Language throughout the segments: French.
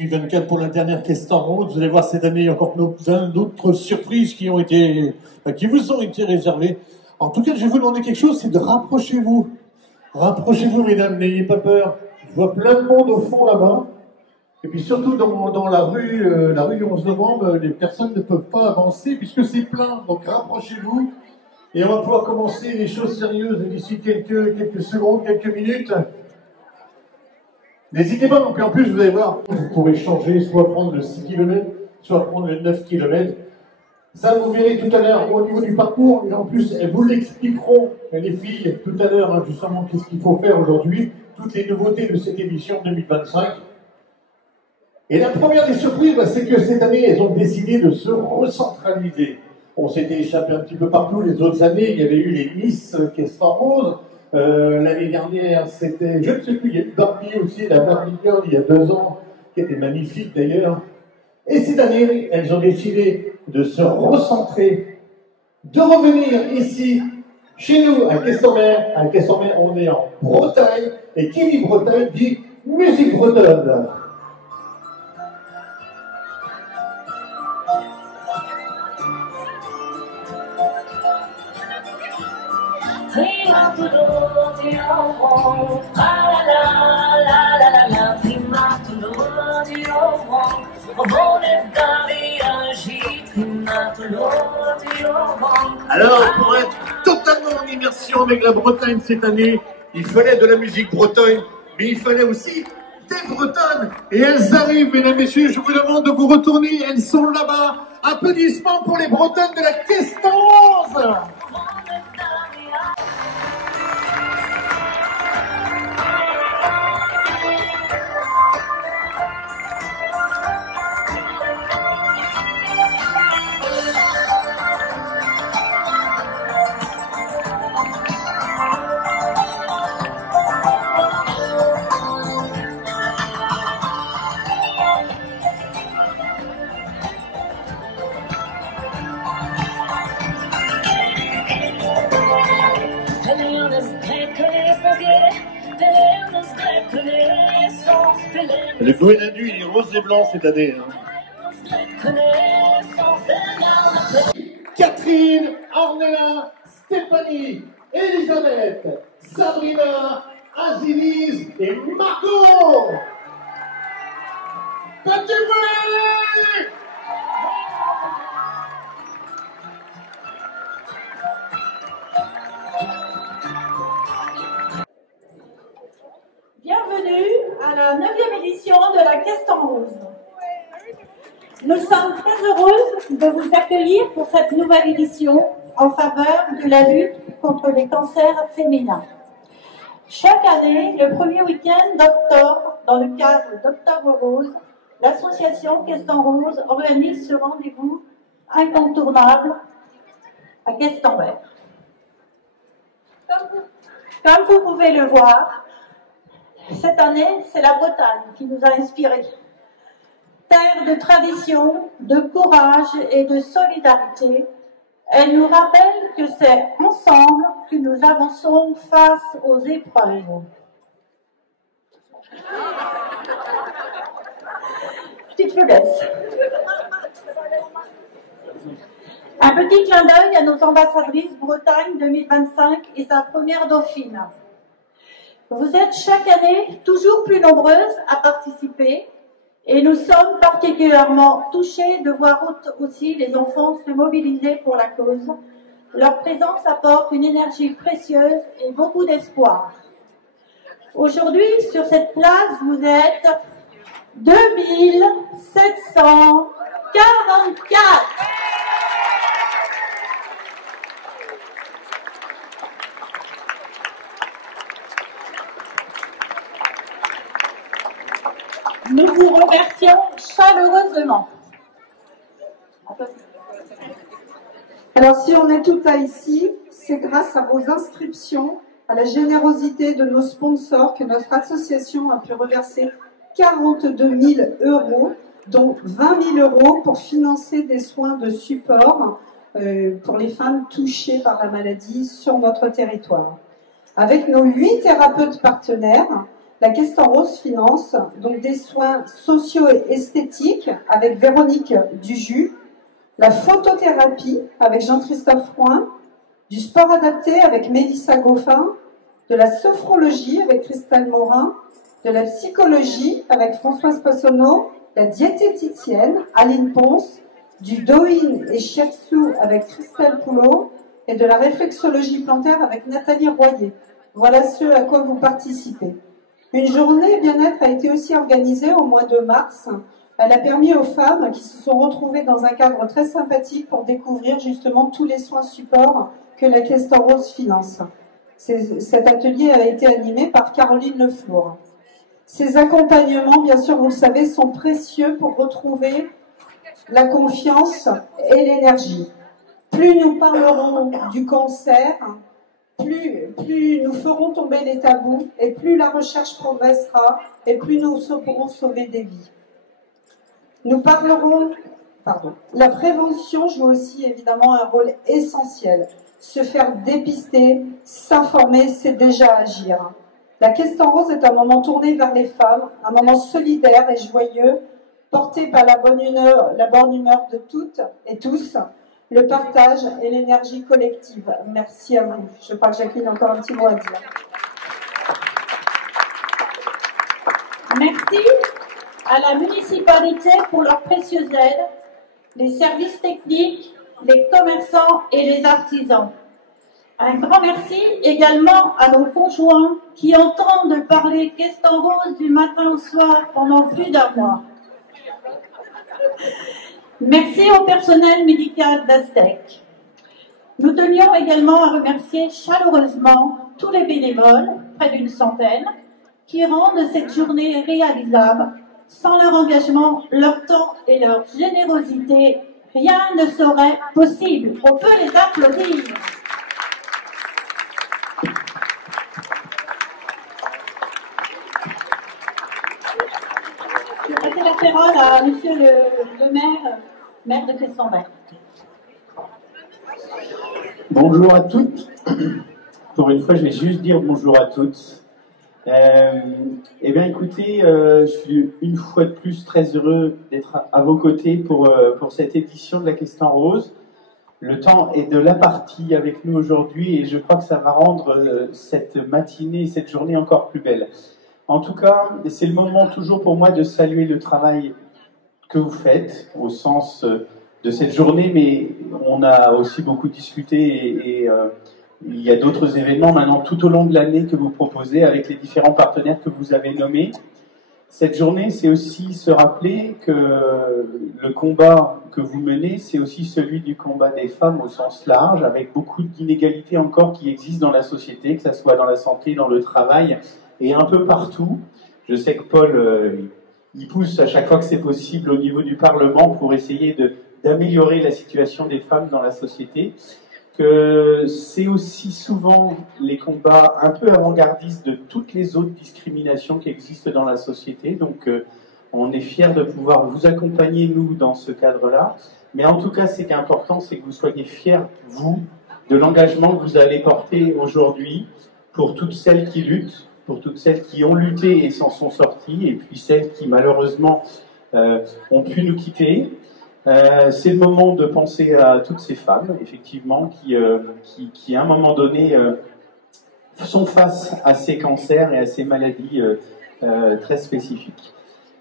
2024 pour la dernière Caisse en Rose. Vous allez voir cette année encore plein d'autres surprises qui vous ont été réservées. En tout cas, je vais vous demander quelque chose, c'est de rapprochez-vous. Rapprochez-vous, mesdames, n'ayez pas peur. Je vois plein de monde au fond là-bas. Et puis surtout dans la rue du 11 novembre, les personnes ne peuvent pas avancer puisque c'est plein. Donc rapprochez-vous. Et on va pouvoir commencer les choses sérieuses d'ici quelques secondes, quelques minutes. N'hésitez pas, donc en plus, vous allez voir, vous pourrez changer, soit prendre le 6 km, soit prendre le 9 km. Ça, vous verrez tout à l'heure au niveau du parcours, et en plus, elles vous l'expliqueront, les filles, tout à l'heure, hein, justement, qu'est-ce qu'il faut faire aujourd'hui, toutes les nouveautés de cette édition 2025. Et la première des surprises, c'est que cette année, elles ont décidé de se recentraliser. On s'était échappé un petit peu partout les autres années, il y avait eu les Miss Caisse en Rose. L'année dernière, c'était, je ne sais plus, il y a eu Barbie aussi, la Barbie Girl, il y a 2 ans, qui était magnifique d'ailleurs. Et cette année, elles ont décidé de se recentrer, de revenir ici, chez nous, à Caisse-en-Mer. À Caisse-en-Mer, on est en Bretagne, et qui dit Bretagne dit musique bretonne. Alors, pour être totalement en immersion avec la Bretagne cette année, il fallait de la musique bretonne, mais il fallait aussi des Bretonnes. Et elles arrivent, mesdames, messieurs, je vous demande de vous retourner, elles sont là-bas. Applaudissements pour les Bretonnes de la Caisse en Rose. Le Grenadu, il est rose et blanc cette année. Hein. Catherine, Ornella, Stéphanie, Elisabeth, Sabrina, Azilise et Marco. Bienvenue à la 9e édition de la Caisse en Rose. Nous sommes très heureuses de vous accueillir pour cette nouvelle édition en faveur de la lutte contre les cancers féminins. Chaque année, le premier week-end d'octobre, dans le cadre d'Octobre Rose, l'association Caisse en Rose organise ce rendez-vous incontournable à Caisse-en-Mer. Comme vous pouvez le voir, cette année, c'est la Bretagne qui nous a inspirés. Terre de tradition, de courage et de solidarité, elle nous rappelle que c'est ensemble que nous avançons face aux épreuves. Petite faiblesse. Un petit clin d'œil à nos ambassadrices Bretagne 2025 et sa première dauphine. Vous êtes chaque année toujours plus nombreuses à participer et nous sommes particulièrement touchés de voir aussi les enfants se mobiliser pour la cause. Leur présence apporte une énergie précieuse et beaucoup d'espoir. Aujourd'hui, sur cette place, vous êtes 2744. Nous vous remercions chaleureusement. Alors si on est toutes là ici, c'est grâce à vos inscriptions, à la générosité de nos sponsors que notre association a pu reverser 42 000 €, dont 20 000 € pour financer des soins de support pour les femmes touchées par la maladie sur notre territoire. Avec nos 8 thérapeutes partenaires, la Question Rose finance donc des soins sociaux et esthétiques avec Véronique Dujus, la photothérapie avec Jean-Christophe Frouin, du sport adapté avec Mélissa Goffin, de la sophrologie avec Christelle Morin, de la psychologie avec Françoise Poissonneau, la diététicienne Aline Ponce, du Doin et Shiatsu avec Christelle Poulot et de la réflexologie plantaire avec Nathalie Royer. Voilà ce à quoi vous participez. Une journée bien-être a été aussi organisée au mois de mars. Elle a permis aux femmes qui se sont retrouvées dans un cadre très sympathique pour découvrir justement tous les soins supports que la Question Rose finance. Cet atelier a été animé par Caroline Leflour. Ces accompagnements, bien sûr, vous le savez, sont précieux pour retrouver la confiance et l'énergie. Plus nous parlerons du cancer, plus nous ferons tomber les tabous et plus la recherche progressera et plus nous pourrons sauver des vies. Nous parlerons, la prévention joue aussi évidemment un rôle essentiel. Se faire dépister, s'informer, c'est déjà agir. La Question Rose est un moment tourné vers les femmes, un moment solidaire et joyeux, porté par la bonne humeur de toutes et tous, le partage et l'énergie collective. Merci à vous. Je crois que Jacqueline a encore un petit mot à dire. Merci à la municipalité pour leur précieuse aide, les services techniques, les commerçants et les artisans. Un grand merci également à nos conjoints qui entendent parler Question Rose du matin au soir pendant plus d'un mois. Merci au personnel médical d'Aztec. Nous tenions également à remercier chaleureusement tous les bénévoles, près d'une centaine, qui rendent cette journée réalisable. Sans leur engagement, leur temps et leur générosité, rien ne serait possible. On peut les applaudir. Je vais passer la parole à Monsieur le maire de Quessenberg. Bonjour à toutes. Pour une fois, je vais juste dire bonjour à toutes. Eh bien, écoutez, je suis une fois de plus très heureux d'être à vos côtés pour cette édition de la Question Rose. Le temps est de la partie avec nous aujourd'hui et je crois que ça va rendre cette matinée, cette journée encore plus belle. En tout cas, c'est le moment toujours pour moi de saluer le travail que vous faites au sens de cette journée, mais on a aussi beaucoup discuté et il y a d'autres événements maintenant tout au long de l'année que vous proposez avec les différents partenaires que vous avez nommés. Cette journée, c'est aussi se rappeler que le combat que vous menez, c'est aussi celui du combat des femmes au sens large, avec beaucoup d'inégalités encore qui existent dans la société, que ce soit dans la santé, dans le travail et un peu partout. Je sais que Paul, il pousse à chaque fois que c'est possible au niveau du Parlement pour essayer d'améliorer la situation des femmes dans la société. Que c'est aussi souvent les combats un peu avant-gardistes de toutes les autres discriminations qui existent dans la société. Donc, on est fiers de pouvoir vous accompagner, nous, dans ce cadre-là. Mais en tout cas, ce qui est important, c'est que vous soyez fiers, vous, de l'engagement que vous allez porter aujourd'hui pour toutes celles qui luttent, pour toutes celles qui ont lutté et s'en sont sorties, et puis celles qui, malheureusement, ont pu nous quitter. C'est le moment de penser à toutes ces femmes, effectivement, qui à un moment donné, sont face à ces cancers et à ces maladies très spécifiques.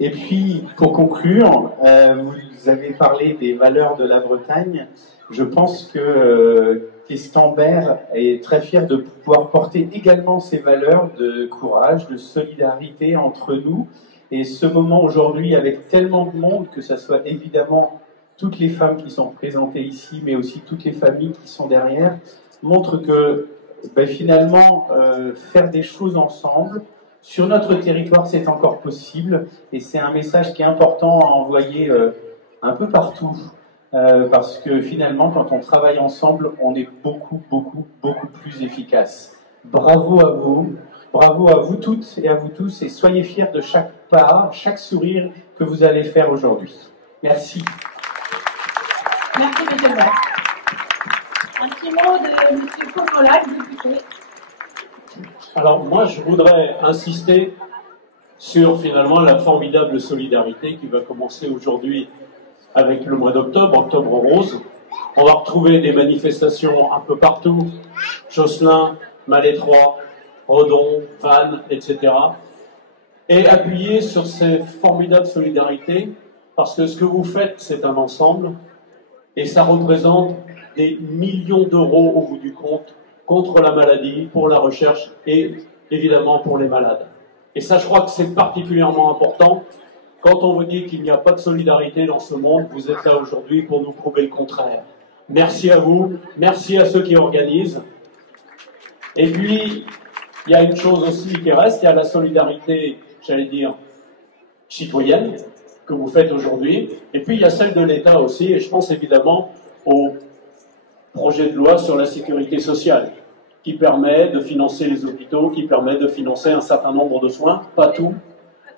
Et puis, pour conclure, vous avez parlé des valeurs de la Bretagne. Je pense que Quessenberg est très fier de pouvoir porter également ces valeurs de courage, de solidarité entre nous. Et ce moment aujourd'hui, avec tellement de monde, que ce soit évidemment toutes les femmes qui sont représentées ici, mais aussi toutes les familles qui sont derrière, montre que finalement, faire des choses ensemble, sur notre territoire, c'est encore possible. Et c'est un message qui est important à envoyer un peu partout. Parce que finalement, quand on travaille ensemble, on est beaucoup plus efficace. Bravo à vous toutes et à vous tous, et soyez fiers de chaque pas, chaque sourire que vous allez faire aujourd'hui. Merci. Merci, M. le maire. Un petit mot de M. Courcolac, député. Alors, moi, je voudrais insister sur finalement la formidable solidarité qui va commencer aujourd'hui avec le mois d'octobre, Octobre Rose. On va retrouver des manifestations un peu partout, Josselin, Malétroit, Redon, Vannes, etc. Et appuyer sur ces formidables solidarités, parce que ce que vous faites, c'est un ensemble, et ça représente des millions d'euros au bout du compte contre la maladie, pour la recherche et évidemment pour les malades. Et ça, je crois que c'est particulièrement important. Quand on vous dit qu'il n'y a pas de solidarité dans ce monde, vous êtes là aujourd'hui pour nous prouver le contraire. Merci à vous, merci à ceux qui organisent. Et puis, il y a une chose aussi qui reste, il y a la solidarité, j'allais dire, citoyenne, que vous faites aujourd'hui. Et puis, il y a celle de l'État aussi, et je pense évidemment au projet de loi sur la sécurité sociale, qui permet de financer les hôpitaux, qui permet de financer un certain nombre de soins, pas tout,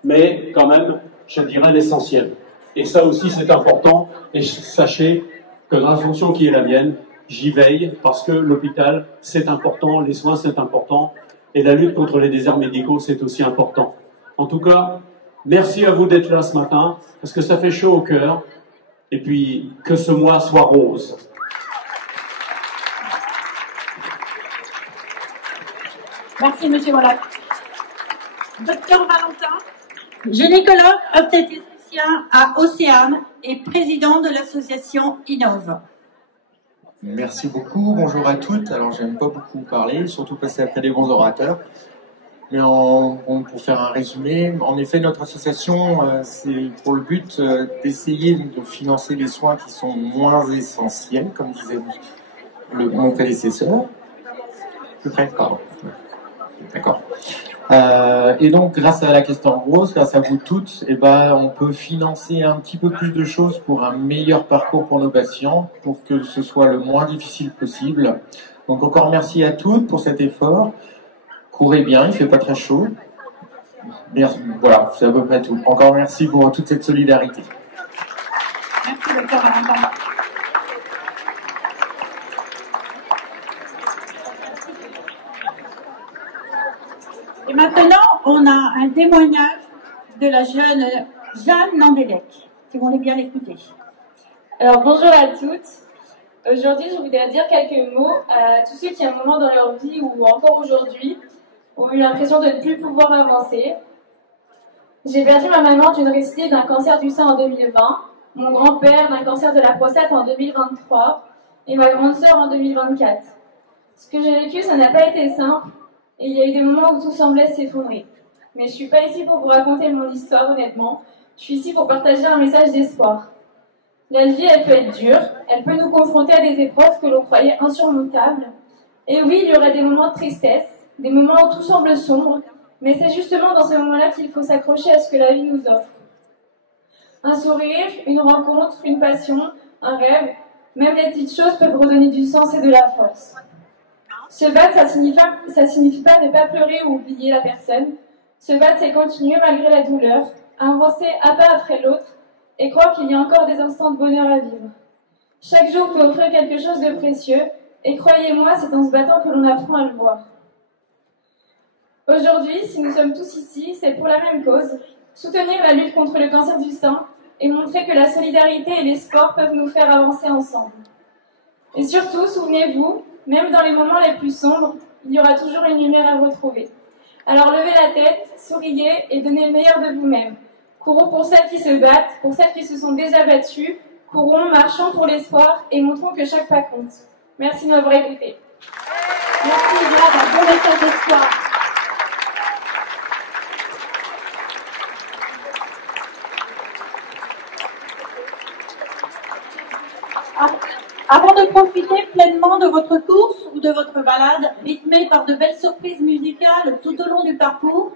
mais quand même, je dirais l'essentiel. Et ça aussi, c'est important, et sachez que dans la fonction qui est la mienne, j'y veille, parce que l'hôpital, c'est important, les soins, c'est important, et la lutte contre les déserts médicaux, c'est aussi important. En tout cas, merci à vous d'être là ce matin, parce que ça fait chaud au cœur, et puis que ce mois soit rose. Merci, monsieur Wallace. Docteur Valentin, gynécologue obstétricien à Océane et président de l'association Innove. Merci beaucoup, bonjour à toutes. Alors, j'aime pas beaucoup parler, surtout passer après des bons orateurs. Mais pour faire un résumé, en effet, notre association, c'est pour le but d'essayer de financer des soins qui sont moins essentiels, comme disait mon prédécesseur. Je prête, pardon. D'accord. Et donc, grâce à la question rose, grâce à vous toutes, on peut financer un petit peu plus de choses pour un meilleur parcours pour nos patients, pour que ce soit le moins difficile possible. Donc, encore merci à toutes pour cet effort. Courez bien, il fait pas très chaud. Merci. Voilà, c'est à peu près tout. Encore merci pour toute cette solidarité. Merci, docteur Valentin. Et maintenant, on a un témoignage de la jeune Jeanne Nandelec, si vous voulez bien l'écouter. Alors bonjour à toutes. Aujourd'hui, je voudrais dire quelques mots à tous ceux qui, à un moment dans leur vie ou encore aujourd'hui, ont eu l'impression de ne plus pouvoir avancer. J'ai perdu ma maman d'une récidive d'un cancer du sein en 2020, mon grand-père d'un cancer de la prostate en 2023 et ma grande sœur en 2024. Ce que j'ai vécu, ça n'a pas été simple. Et il y a eu des moments où tout semblait s'effondrer. Mais je ne suis pas ici pour vous raconter mon histoire, honnêtement. Je suis ici pour partager un message d'espoir. La vie, elle peut être dure. Elle peut nous confronter à des épreuves que l'on croyait insurmontables. Et oui, il y aura des moments de tristesse, des moments où tout semble sombre. Mais c'est justement dans ces moments-là qu'il faut s'accrocher à ce que la vie nous offre. Un sourire, une rencontre, une passion, un rêve, même les petites choses peuvent redonner du sens et de la force. Se battre, ça signifie pas ne pas pleurer ou oublier la personne. Se battre, c'est continuer malgré la douleur, avancer un pas après l'autre et croire qu'il y a encore des instants de bonheur à vivre. Chaque jour peut offrir quelque chose de précieux et croyez-moi, c'est en se battant que l'on apprend à le voir. Aujourd'hui, si nous sommes tous ici, c'est pour la même cause, soutenir la lutte contre le cancer du sein et montrer que la solidarité et les sports peuvent nous faire avancer ensemble. Et surtout, souvenez-vous, même dans les moments les plus sombres, il y aura toujours une lumière à retrouver. Alors levez la tête, souriez et donnez le meilleur de vous-même. Courons pour celles qui se battent, pour celles qui se sont déjà battues. Courons, marchons pour l'espoir et montrons que chaque pas compte. Merci de m'avoir écouté. Merci, Vlad, un bon message d'espoir. Avant de profiter pleinement de votre course ou de votre balade, rythmée par de belles surprises musicales tout au long du parcours,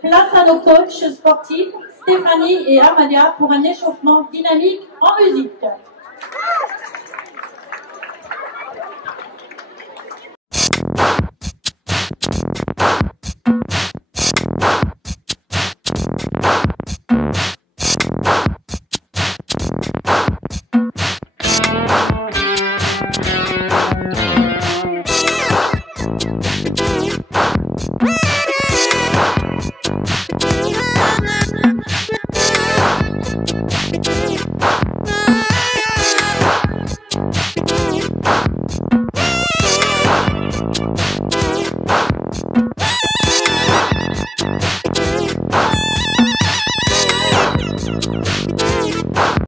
place à nos coachs sportifs, Stéphanie et Amalia, pour un échauffement dynamique en musique. Ah!